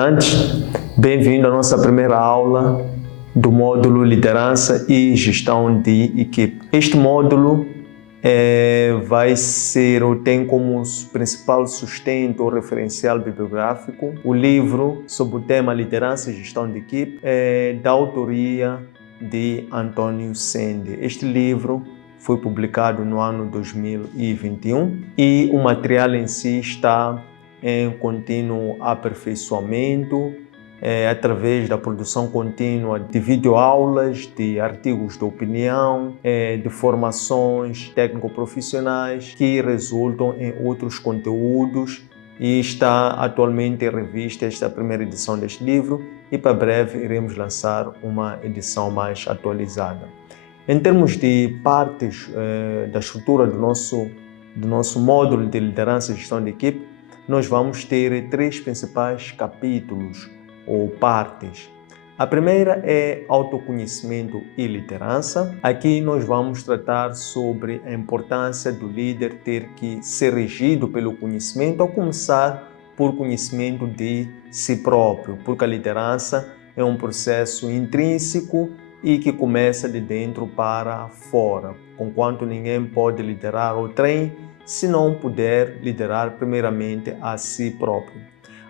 estudantes, bem-vindo à nossa primeira aula do módulo Liderança e Gestão de Equipe. Este módulo tem como principal sustento ou referencial bibliográfico o livro sobre o tema Liderança e Gestão de Equipe, da autoria de Antônio Sende. Este livro foi publicado no ano 2021 e o material em si está em contínuo aperfeiçoamento, através da produção contínua de videoaulas, de artigos de opinião, de formações técnico-profissionais que resultam em outros conteúdos, e está atualmente em revista esta primeira edição deste livro, e para breve iremos lançar uma edição mais atualizada. Em termos de partes da estrutura do nosso módulo de liderança e gestão de equipe, nós vamos ter 3 principais capítulos ou partes. A primeira é autoconhecimento e liderança. Aqui nós vamos tratar sobre a importância do líder ter que ser regido pelo conhecimento, a começar por conhecimento de si próprio, porque a liderança é um processo intrínseco e que começa de dentro para fora, conquanto ninguém pode liderar o trem se não puder liderar primeiramente a si próprio.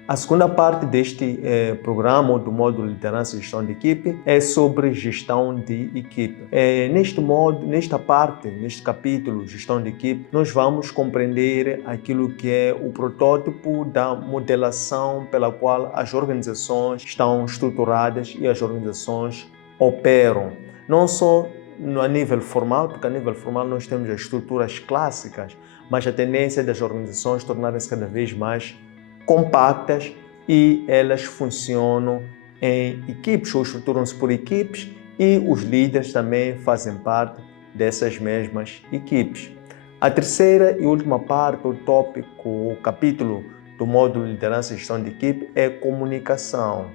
A segunda parte deste programa, do módulo Liderança e Gestão de Equipe, é sobre gestão de equipe. Neste capítulo, Gestão de Equipe, nós vamos compreender aquilo que é o protótipo da modelação pela qual as organizações estão estruturadas e as organizações operam. Não só a nível formal, porque a nível formal nós temos as estruturas clássicas, mas a tendência das organizações tornarem-se cada vez mais compactas e elas funcionam em equipes ou estruturam-se por equipes, e os líderes também fazem parte dessas mesmas equipes. A terceira e última parte, o tópico, o capítulo do módulo Liderança e Gestão de Equipe é comunicação.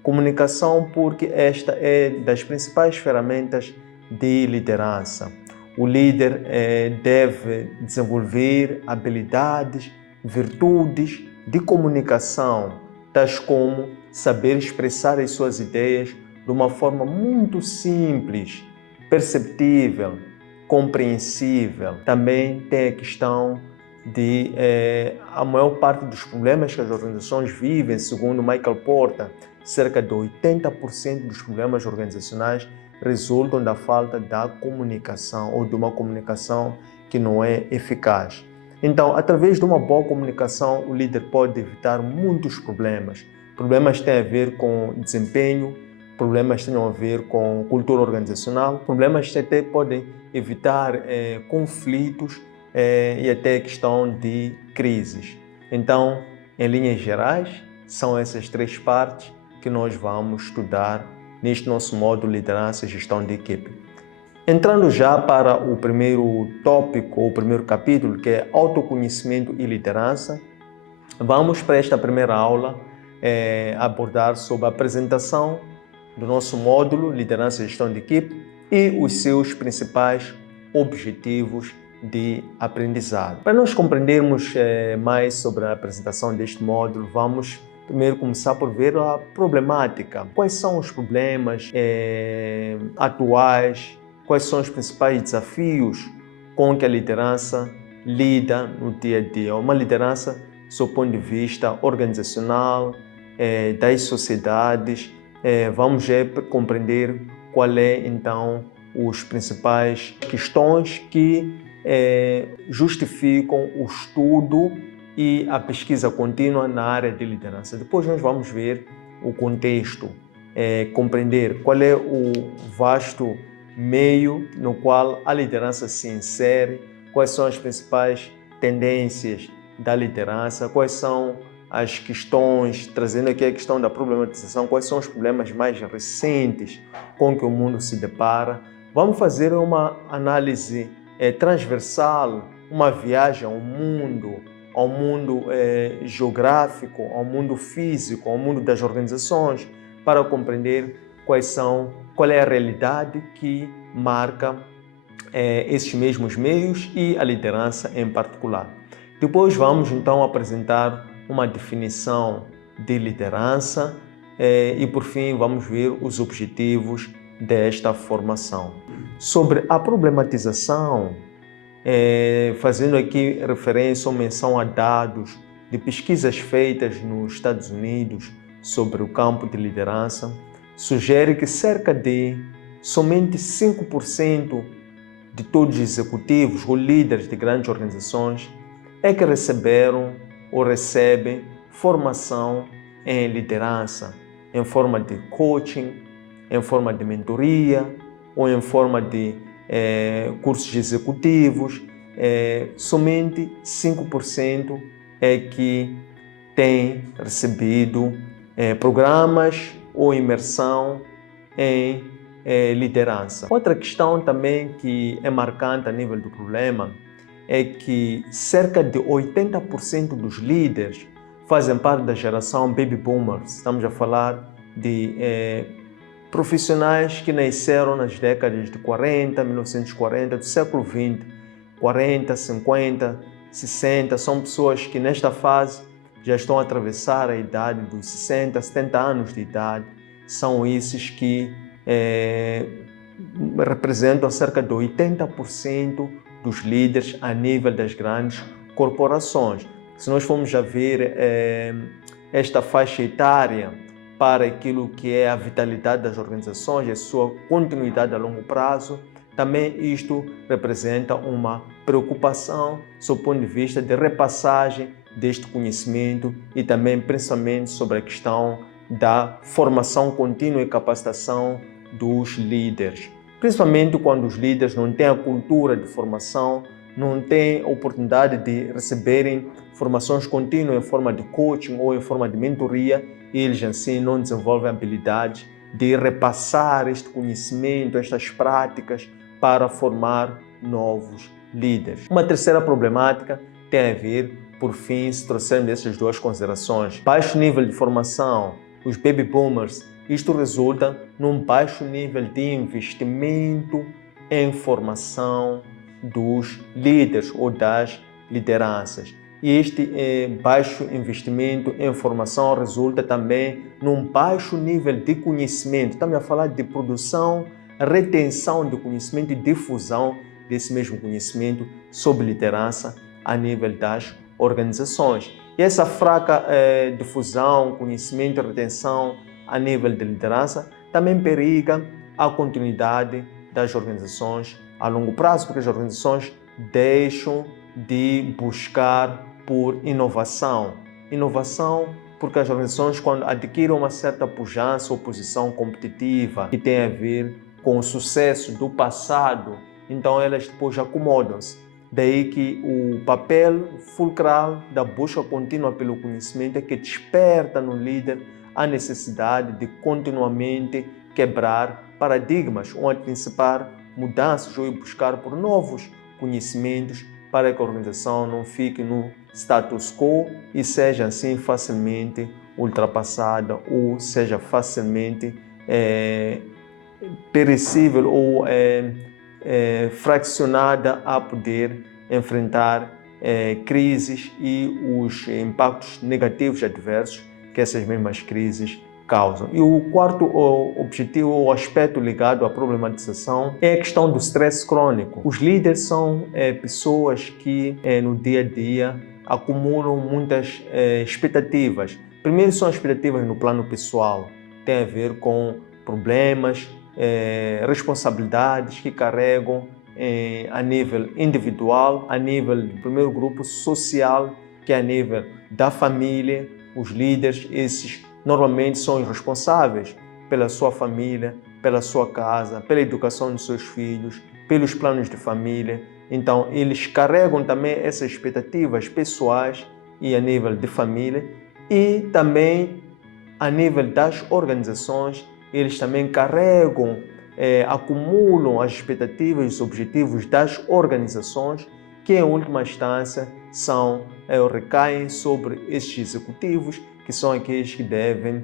Comunicação, porque esta é das principais ferramentas de liderança. O líder deve desenvolver habilidades, virtudes de comunicação, tais como saber expressar as suas ideias de uma forma muito simples, perceptível, compreensível. Também tem a questão de a maior parte dos problemas que as organizações vivem, segundo Michael Porter, cerca de 80% dos problemas organizacionais resultam da falta da comunicação ou de uma comunicação que não é eficaz. Então, através de uma boa comunicação, o líder pode evitar muitos problemas. Problemas têm a ver com desempenho, problemas têm a ver com cultura organizacional, problemas até podem evitar conflitos e até questão de crises. Então, em linhas gerais, são essas 3 partes que nós vamos estudar neste nosso módulo Liderança e Gestão de Equipe. Entrando já para o primeiro tópico, ou primeiro capítulo, que é autoconhecimento e liderança, vamos para esta primeira aula abordar sobre a apresentação do nosso módulo Liderança e Gestão de Equipe e os seus principais objetivos de aprendizado. Para nós compreendermos mais sobre a apresentação deste módulo, vamos primeiro começar por ver a problemática. Quais são os problemas atuais? Quais são os principais desafios com que a liderança lida no dia a dia? Uma liderança, do seu ponto de vista organizacional, das sociedades. Vamos compreender qual é, então, os principais questões que justificam o estudo e a pesquisa contínua na área de liderança. Depois nós vamos ver o contexto, compreender qual é o vasto meio no qual a liderança se insere, quais são as principais tendências da liderança, quais são as questões, trazendo aqui a questão da problematização, quais são os problemas mais recentes com que o mundo se depara. Vamos fazer uma análise transversal, uma viagem ao mundo geográfico, ao mundo físico, ao mundo das organizações, para compreender qual é a realidade que marca esses mesmos meios e a liderança em particular. Depois vamos então apresentar uma definição de liderança e, por fim, vamos ver os objetivos desta formação. Sobre a problematização, fazendo aqui referência ou menção a dados de pesquisas feitas nos Estados Unidos sobre o campo de liderança, sugere que cerca de somente 5% de todos os executivos ou líderes de grandes organizações é que receberam ou recebem formação em liderança, em forma de coaching, em forma de mentoria ou em forma de cursos executivos. Somente 5% é que tem recebido programas ou imersão em liderança. Outra questão também que é marcante a nível do problema é que cerca de 80% dos líderes fazem parte da geração Baby Boomers. Estamos a falar de profissionais que nasceram nas décadas de 1940, do século XX, 40, 50, 60. São pessoas que nesta fase já estão a atravessar a idade dos 60, 70 anos de idade. São esses que representam cerca de 80% dos líderes a nível das grandes corporações. Se nós formos a ver esta faixa etária para aquilo que é a vitalidade das organizações e a sua continuidade a longo prazo, também isto representa uma preocupação sob o ponto de vista de repassagem deste conhecimento e também principalmente sobre a questão da formação contínua e capacitação dos líderes. Principalmente quando os líderes não têm a cultura de formação, não têm a oportunidade de receberem formações contínuas em forma de coaching ou em forma de mentoria, e eles assim não desenvolvem habilidades de repassar este conhecimento, estas práticas para formar novos líderes. Uma terceira problemática tem a ver, por fim, se trouxermos essas duas considerações. Baixo nível de formação, os baby boomers, isto resulta num baixo nível de investimento em formação dos líderes ou das lideranças. E este baixo investimento em formação resulta também num baixo nível de conhecimento. Estamos a falar de produção, retenção de conhecimento e difusão desse mesmo conhecimento sobre liderança a nível das organizações. E essa fraca difusão, conhecimento e retenção a nível de liderança também periga a continuidade das organizações a longo prazo, porque as organizações deixam de buscar por inovação. Inovação porque as organizações, quando adquirem uma certa pujança ou posição competitiva que tem a ver com o sucesso do passado, então elas depois acomodam-se. Daí que o papel fulcral da busca contínua pelo conhecimento é que desperta no líder a necessidade de continuamente quebrar paradigmas ou antecipar mudanças ou buscar por novos conhecimentos para que a organização não fique no status quo e seja assim facilmente ultrapassada ou seja facilmente perecível ou fraccionada a poder enfrentar crises e os impactos negativos e adversos que essas mesmas crises causam. E o quarto objetivo ou aspecto ligado à problematização é a questão do stress crônico. Os líderes são pessoas que no dia a dia acumulam muitas expectativas. Primeiro são expectativas no plano pessoal, tem a ver com problemas, responsabilidades que carregam a nível individual, a nível do primeiro grupo social, que é a nível da família. Os líderes, esses normalmente são os responsáveis pela sua família, pela sua casa, pela educação dos seus filhos, pelos planos de família. Então, eles carregam também essas expectativas pessoais e a nível de família e também a nível das organizações, eles também carregam, acumulam as expectativas e os objetivos das organizações que, em última instância, recaem sobre estes executivos, que são aqueles que devem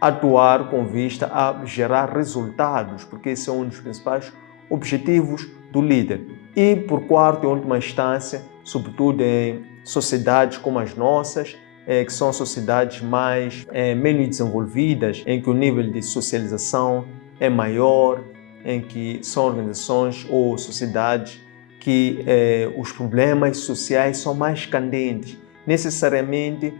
atuar com vista a gerar resultados, porque esse é um dos principais objetivos do líder. E, por quarto e última instância, sobretudo em sociedades como as nossas, que são sociedades mais menos desenvolvidas, em que o nível de socialização é maior, em que são organizações ou sociedades que os problemas sociais são mais candentes. Necessariamente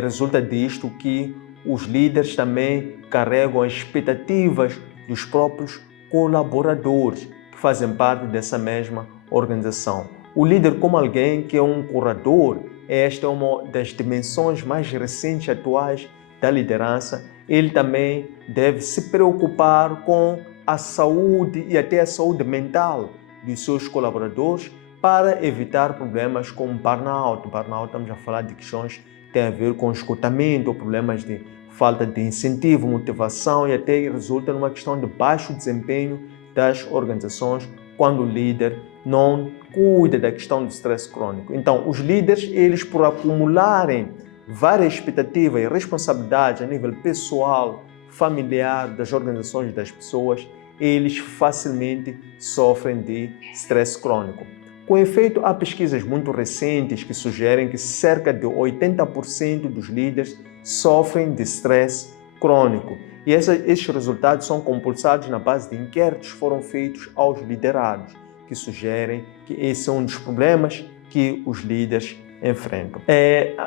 resulta disto que os líderes também carregam as expectativas dos próprios colaboradores que fazem parte dessa mesma organização. O líder como alguém que é um curador, esta é uma das dimensões mais recentes e atuais da liderança. Ele também deve se preocupar com a saúde e até a saúde mental dos seus colaboradores para evitar problemas como burnout. Burnout, estamos a falar de questões que têm a ver com esgotamento, problemas de falta de incentivo, motivação e até resulta numa questão de baixo desempenho das organizações quando o líder não cuida da questão do estresse crônico. Então, os líderes, eles por acumularem várias expectativas e responsabilidades a nível pessoal, familiar, das organizações das pessoas, eles facilmente sofrem de estresse crônico. Com efeito, há pesquisas muito recentes que sugerem que cerca de 80% dos líderes sofrem de estresse crônico. E esses resultados são compulsados na base de inquéritos que foram feitos aos liderados, que sugerem que esse é um dos problemas que os líderes enfrentam.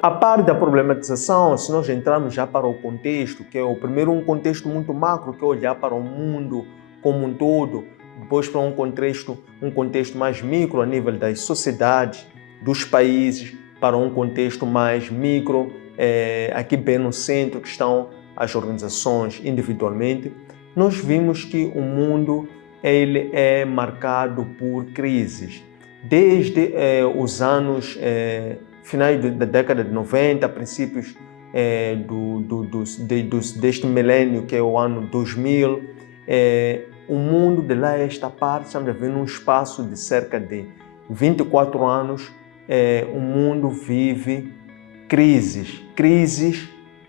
A par da problematização, se nós entrarmos já para o contexto, que é o primeiro um contexto muito macro, que é olhar para o mundo como um todo, depois para um contexto mais micro a nível das sociedades, dos países, para um contexto mais micro, aqui bem no centro que estão as organizações individualmente, nós vimos que o mundo ele é marcado por crises. Desde os anos finais da década de 90, princípios deste milênio, que é o ano 2000, o mundo de lá a esta parte, estamos a ver num espaço de cerca de 24 anos, o mundo vive crises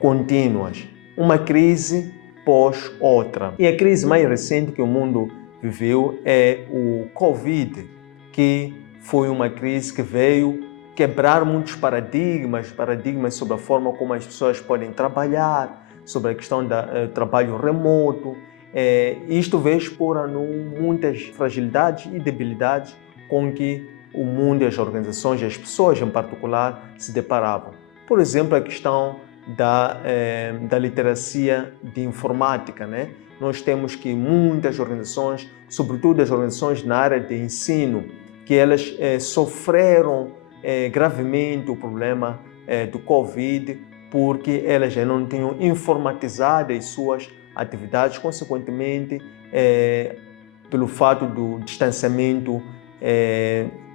contínuas, uma crise pós outra. E a crise mais recente que o mundo viveu é o Covid, que foi uma crise que veio quebrar muitos paradigmas sobre a forma como as pessoas podem trabalhar, sobre a questão do trabalho remoto. Isto veio expor muitas fragilidades e debilidades com que o mundo e as organizações e as pessoas em particular se deparavam. Por exemplo, a questão da literacia de informática, né? Nós temos que muitas organizações, sobretudo as organizações na área de ensino, que elas sofreram gravemente o problema do Covid, porque elas já não tinham informatizado as suas atividades, consequentemente, pelo fato do distanciamento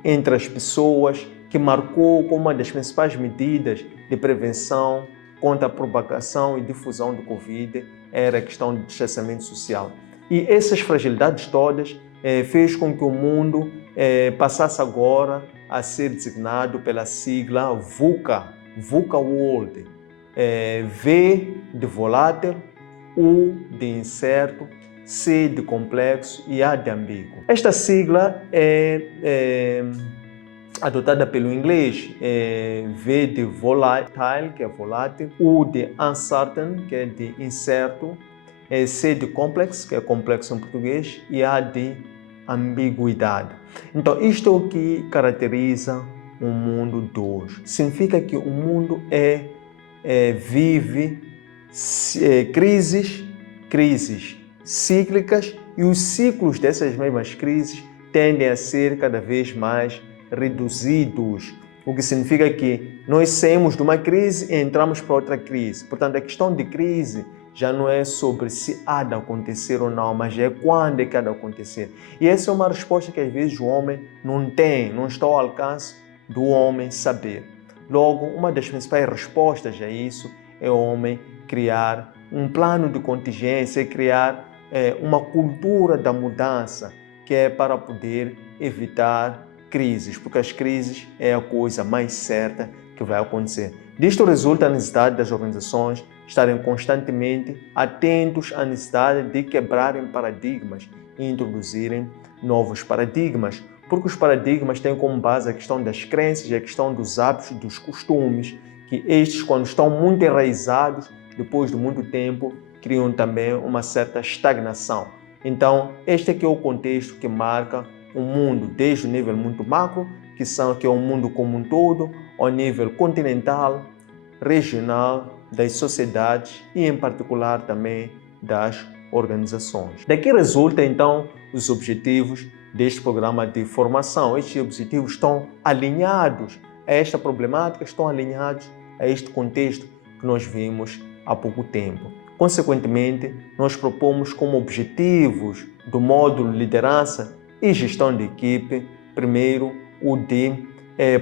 entre as pessoas, que marcou como uma das principais medidas de prevenção contra a propagação e difusão do Covid, era a questão do distanciamento social. E essas fragilidades todas fez com que o mundo passasse agora a ser designado pela sigla VUCA, VUCA World. V de volátil, U de incerto, C de complexo e A de ambíguo. Esta sigla é adotada pelo inglês, V de volatile, que é volátil, U de uncertain, que é de incerto, C de complex, que é complexo em português, e A de ambiguidade. Então, isto é o que caracteriza o mundo de hoje. Significa que o mundo vive crises cíclicas, e os ciclos dessas mesmas crises tendem a ser cada vez mais reduzidos, o que significa que nós saímos de uma crise e entramos para outra crise. Portanto, a questão de crise já não é sobre se há de acontecer ou não, mas é quando é que há de acontecer. E essa é uma resposta que às vezes o homem não tem, não está ao alcance do homem saber. Logo, uma das principais respostas a isso é o homem criar um plano de contingência, criar uma cultura da mudança, que é para poder evitar crises, porque as crises é a coisa mais certa que vai acontecer. Disto resulta a necessidade das organizações estarem constantemente atentos à necessidade de quebrarem paradigmas e introduzirem novos paradigmas, porque os paradigmas têm como base a questão das crenças e a questão dos hábitos, dos costumes, que estes, quando estão muito enraizados, depois de muito tempo, criam também uma certa estagnação. Então, este aqui é o contexto que marca o mundo, desde o nível muito macro, que é o mundo como um todo, ao nível continental, regional, das sociedades e, em particular, também das organizações. Daqui resulta, então, os objetivos deste programa de formação. Estes objetivos estão alinhados a esta problemática, estão alinhados a este contexto que nós vimos há pouco tempo. Consequentemente, nós propomos como objetivos do módulo Liderança e Gestão de Equipe, primeiro, o de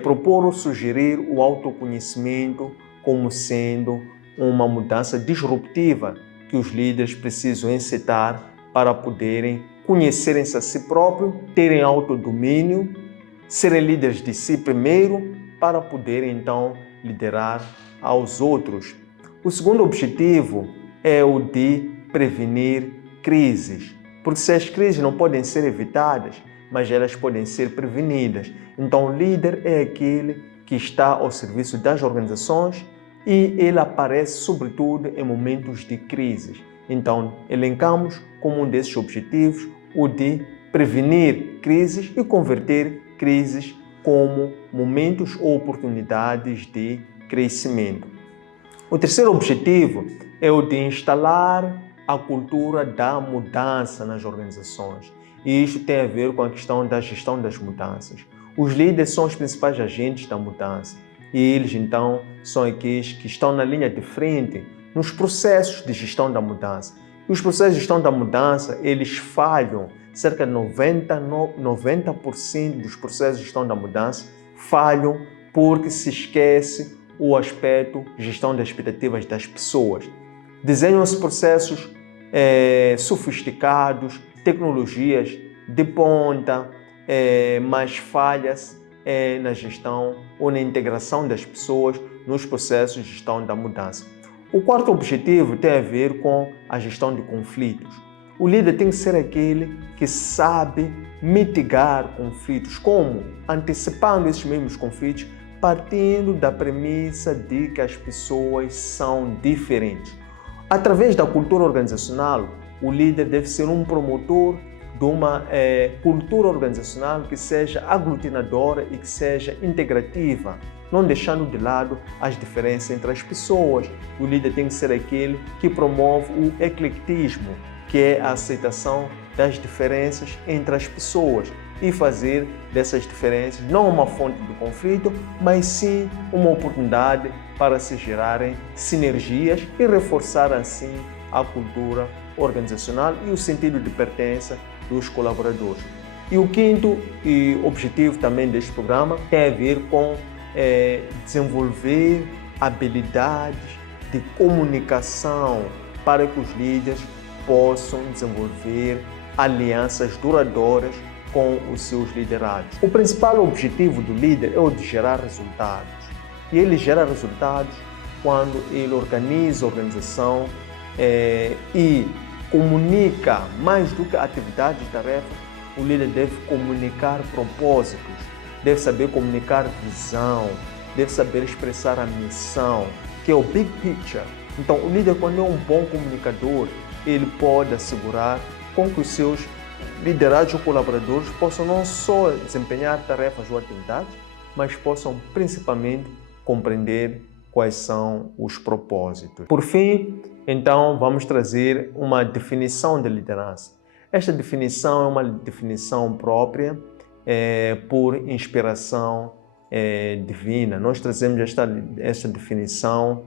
propor ou sugerir o autoconhecimento como sendo uma mudança disruptiva que os líderes precisam encetar para poderem conhecerem-se a si próprios, terem autodomínio, serem líderes de si primeiro, para poderem então liderar aos outros. O segundo objetivo é o de prevenir crises, porque se as crises não podem ser evitadas, mas elas podem ser prevenidas. Então, o líder é aquele que está ao serviço das organizações e ele aparece sobretudo em momentos de crises. Então, elencamos como um desses objetivos o de prevenir crises e converter crises como momentos ou oportunidades de crescimento. O terceiro objetivo é o de instalar a cultura da mudança nas organizações. E isso tem a ver com a questão da gestão das mudanças. Os líderes são os principais agentes da mudança e eles, então, são aqueles que estão na linha de frente nos processos de gestão da mudança. E os processos de gestão da mudança, eles falham. Cerca de 90% dos processos de gestão da mudança falham porque se esquece o aspecto gestão das expectativas das pessoas. Desenham-se processos sofisticados, tecnologias de ponta, mas falhas na gestão ou na integração das pessoas nos processos de gestão da mudança. O quarto objetivo tem a ver com a gestão de conflitos. O líder tem que ser aquele que sabe mitigar conflitos. Como? Antecipando esses mesmos conflitos, partindo da premissa de que as pessoas são diferentes. Através da cultura organizacional, o líder deve ser um promotor de uma cultura organizacional que seja aglutinadora e que seja integrativa, não deixando de lado as diferenças entre as pessoas. O líder tem que ser aquele que promove o eclectismo, que é a aceitação das diferenças entre as pessoas e fazer dessas diferenças não uma fonte de conflito, mas sim uma oportunidade para se gerarem sinergias e reforçar assim a cultura organizacional e o sentido de pertença dos colaboradores. E o quinto objetivo também deste programa tem a ver com desenvolver habilidades de comunicação para que os líderes possam desenvolver alianças duradouras com os seus liderados. O principal objetivo do líder é o de gerar resultados. E ele gera resultados quando ele organiza a organização e comunica mais do que atividades e tarefas. O líder deve comunicar propósitos, deve saber comunicar visão, deve saber expressar a missão, que é o big picture. Então, o líder, quando é um bom comunicador, ele pode assegurar com que os seus liderados ou colaboradores possam não só desempenhar tarefas ou atividades, mas possam principalmente compreender quais são os propósitos. Por fim, então, vamos trazer uma definição de liderança. Esta definição é uma definição própria por inspiração divina. Nós trazemos esta definição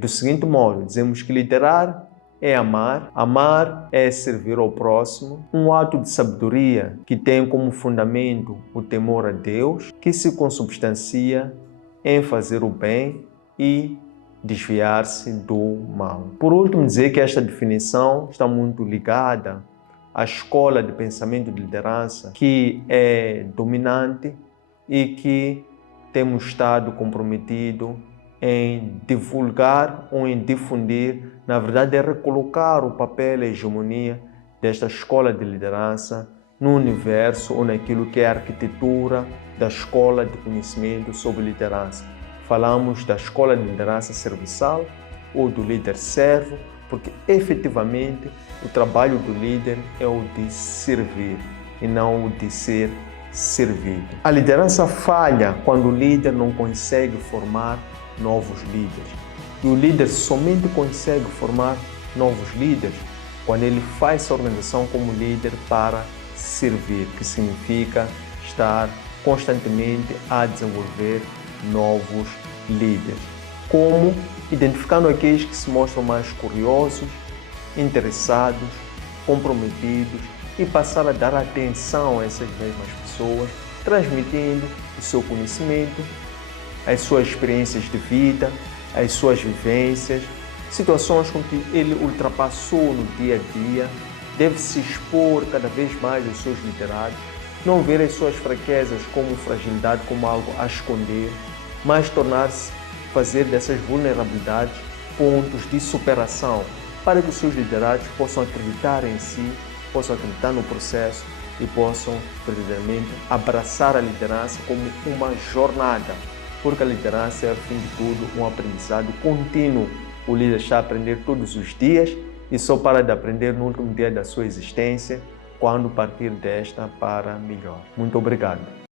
do seguinte modo: dizemos que liderar é amar, amar é servir ao próximo, um ato de sabedoria que tem como fundamento o temor a Deus, que se consubstancia em fazer o bem e desviar-se do mal. Por último, dizer que esta definição está muito ligada à escola de pensamento de liderança que é dominante e que temos estado comprometido em divulgar ou em difundir, na verdade é recolocar o papel e a hegemonia desta escola de liderança no universo ou naquilo que é a arquitetura da escola de conhecimento sobre liderança. falamos da escola de liderança serviçal ou do líder servo, porque efetivamente o trabalho do líder é o de servir e não o de ser servido. A liderança falha quando o líder não consegue formar novos líderes. E o líder somente consegue formar novos líderes quando ele faz a organização como líder para servir, que significa estar constantemente a desenvolver novos líderes. Como? Identificando aqueles que se mostram mais curiosos, interessados, comprometidos e passar a dar atenção a essas mesmas pessoas, transmitindo o seu conhecimento, as suas experiências de vida, as suas vivências, situações com que ele ultrapassou no dia a dia, deve se expor cada vez mais aos seus liderados, não ver as suas fraquezas como fragilidade, como algo a esconder, mas fazer dessas vulnerabilidades pontos de superação para que os seus liderados possam acreditar em si, possam acreditar no processo e possam verdadeiramente abraçar a liderança como uma jornada, porque a liderança é, ao fim de tudo, um aprendizado contínuo. O líder está a aprender todos os dias e só para de aprender no último dia da sua existência, quando partir desta para melhor. Muito obrigado.